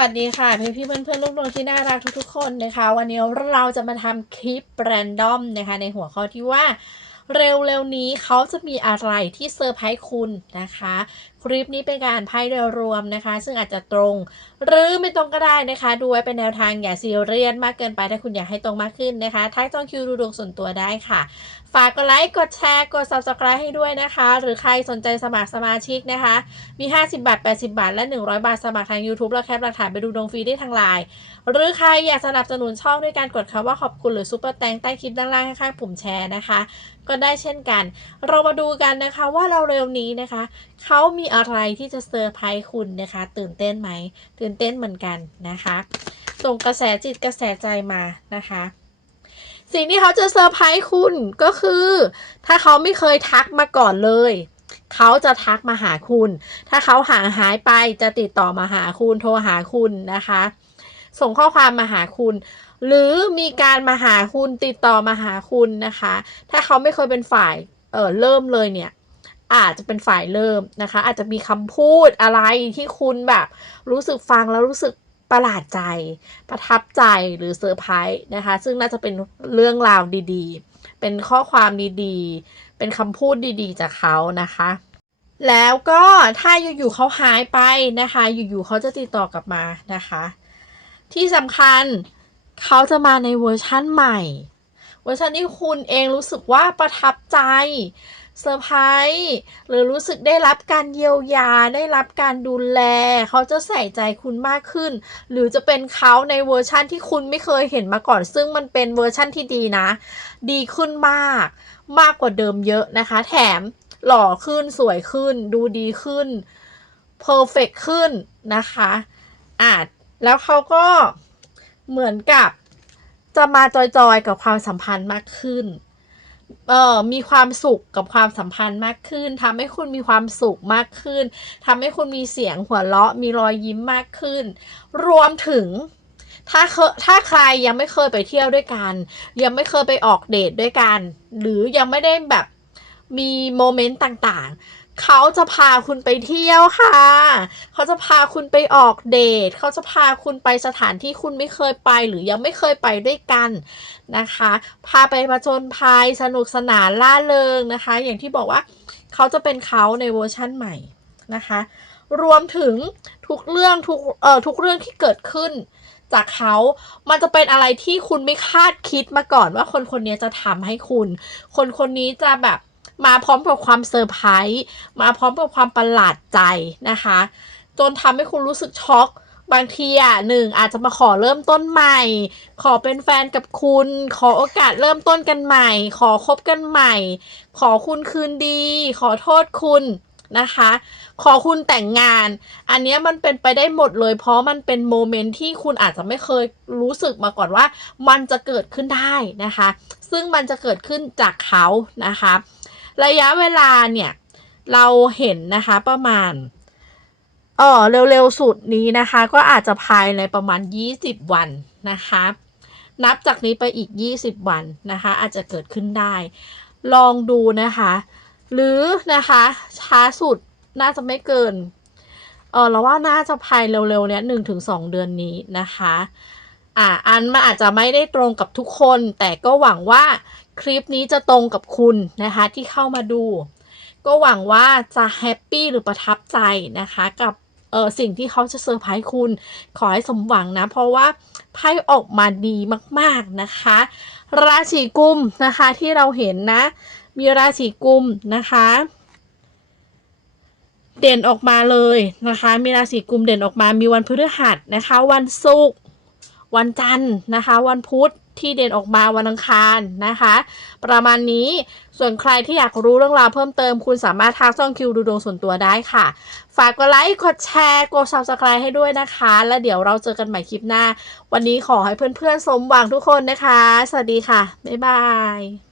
วัสดีค่ะพี่พี่เพื่อนเพื่อนลูกดวงที่น่ารักทุกๆคนนะคะ วันนี้เราจะมาทำคลิปแรนดอมนะคะ ในหัวข้อที่ว่าเร็วๆนี้เขาจะมีอะไรที่เซอร์ไพรส์คุณนะคะคลิปนี้เป็นการไพ่โดยรวมนะคะ ซึ่งอาจจะตรง หรือไม่ตรงก็ได้นะคะ ดูไว้เป็นแนวทางอย่าซีเรียสมากเกินไปถ้าคุณอยากให้ตรงมากขึ้นนะคะทักจองคิวดูดวงส่วนตัวได้ค่ะ ฝากกดไลค์ กดแชร์ กด subscribe ให้ด้วยนะคะ หรือใครสนใจสมัครสมาชิกนะคะ มี 50 บาท 80 บาท และ 100 บาทสมัครทาง YouTube แล้วแคปหลักฐานไปดูดวงฟรีได้ทางไลน์หรือใครอยากสนับสนุนช่องด้วยการกดคำว่าขอบคุณหรือซุปเปอร์แตงใต้คลิปด้านล่างข้างๆปุ่มแชร์นะคะ ก็ได้เช่นกัน เรามาดูกันนะคะว่าเราเร็วนี้นะคะเขามีอะไรที่จะเซอร์ไพรส์คุณนะคะ ตื่นเต้นไหม ตื่นเต้นเหมือนกันนะคะ ส่งกระแสจิตกระแสใจมานะคะ สิ่งที่เขาจะเซอร์ไพรส์คุณก็คือ ถ้าเขาไม่เคยทักมาก่อนเลยเขาจะทักมาหาคุณ ถ้าเขาห่างหายไปจะติดต่อมาหาคุณโทรหาคุณนะคะ ส่งข้อความมาหาคุณ หรือมีการมาหาคุณติดต่อมาหาคุณนะคะ ถ้าเขาไม่เคยเป็นฝ่ายเออเริ่มเลยเนี่ย อาจจะเป็นฝ่ายเริ่มนะคะ อาจจะมีคำพูดอะไรที่คุณแบบ รู้สึกฟังแล้วรู้สึกประหลาดใจ ประทับใจหรือเซอร์ไพรส์นะคะ ซึ่งน่าจะเป็นเรื่องราวดีๆ เป็นข้อความดีๆ เป็นคำพูดดีๆ จากเขานะคะแล้วก็ถ้าอยู่ๆเขาหายไปนะคะ อยู่ๆเขาจะติดต่อกลับมานะคะ ที่สำคัญเขาจะมาในเวอร์ชั่นใหม่ เวอร์ชันที่คุณเองรู้สึกว่าประทับใจ เซอร์ไพรส์หรือรู้สึกได้รับการเยียวยาได้รับการดูแล เขาจะใส่ใจคุณมากขึ้น หรือจะเป็นเขาในเวอร์ชั่นที่คุณไม่เคยเห็นมาก่อน ซึ่งมันเป็นเวอร์ชั่นที่ดีนะ ดีขึ้นมาก มากกว่าเดิมเยอะนะคะ แถมหล่อขึ้นสวยขึ้น ดูดีขึ้นเพอร์เฟกขึ้นนะคะอาจแล้วเขาก็เหมือนกับจะมาจอยๆกับความสัมพันธ์มากขึ้น เอ่อมีความสุขกับความสัมพันธ์มากขึ้นทำให้คุณมีความสุขมากขึ้นทำให้คุณมีเสียงหัวเราะ มีรอยยิ้มมากขึ้น รวมถึงถ้าเคถ้าใครยังไม่เคยไปเที่ยวด้วยกัน ยังไม่เคยไปออกเดทด้วยกัน หรือยังไม่ได้แบบมีโมเมนต์ต่างๆ เขาจะพาคุณไปเที่ยวค่ะ เขาจะพาคุณไปออกเดท เขาจะพาคุณไปสถานที่คุณไม่เคยไปหรือยังไม่เคยไปด้วยกันนะคะ พาไปผจญภัยสนุกสนานล่าเริงนะคะ อย่างที่บอกว่าเขาจะเป็นเขาในเวอร์ชั่นใหม่นะคะ รวมถึงทุกเรื่องทุกเอ่อทุกเรื่องที่เกิดขึ้นจากเขา มันจะเป็นอะไรที่คุณไม่คาดคิดมาก่อนว่าคนคนนี้จะทำให้คุณ คนคนนี้จะแบบ มาพร้อมกับความเซอร์ไพรส์มาพร้อมกับความประหลาดใจนะคะ จนทำให้คุณรู้สึกช็อกบางทีอะหนึ่งอาจจะมาขอเริ่มต้นใหม่ ขอเป็นแฟนกับคุณ ขอโอกาสเริ่มต้นกันใหม่ ขอคบกันใหม่ ขอคุณคืนดี ขอโทษคุณนะคะ ขอคุณแต่งงาน อันนี้มันเป็นไปได้หมดเลย เพราะมันเป็นโมเมนต์ที่คุณอาจจะไม่เคยรู้สึกมาก่อนว่า มันจะเกิดขึ้นได้นะคะ ซึ่งมันจะเกิดขึ้นจากเขานะคะ ระยะเวลาเนี่ย เราเห็นนะคะประมาณเออเร็วๆสุดนี้นะคะ ก็อาจจะภายในประมาณ 20 วันนะคะ นับจากนี้ไปอีก 20 วันนะคะ อาจจะเกิดขึ้นได้ ลองดูนะคะ หรือนะคะช้าสุดน่าจะไม่เกินเออเราว่าน่าจะภายเร็วๆเนี้ยหนึ่งถึงสองเดือนนี้นะคะ อ่าอันมันอาจจะไม่ได้ตรงกับทุกคน แต่ก็หวังว่า คลิปนี้จะตรงกับคุณนะคะที่เข้ามาดู ก็หวังว่าจะแฮปปี้หรือประทับใจนะคะกับเออสิ่งที่เขาจะเซอร์ไพรส์คุณ ขอให้สมหวังนะ เพราะว่าไพ่ออกมาดีมากๆนะคะ ราศีกุมนะคะที่เราเห็นนะ มีราศีกุมนะคะ เด่นออกมาเลยนะคะ มีราศีกุมเด่นออกมามีวันพฤหัสนะคะ วันศุกร์ วันจันทร์นะคะ วันพุธที่เด่นออกมาวันอังคารนะคะ ประมาณนี้ส่วนใครที่อยากรู้เรื่องราวเพิ่มเติม คุณสามารถทักช่องคิวดูดวงส่วนตัวได้ค่ะ ฝากกดไลค์กดแชร์กด subscribe ให้ด้วยนะคะ แล้วเดี๋ยวเราเจอกันใหม่คลิปหน้า วันนี้ขอให้เพื่อนๆสมหวังทุกคนนะคะ สวัสดีค่ะ บ๊ายบาย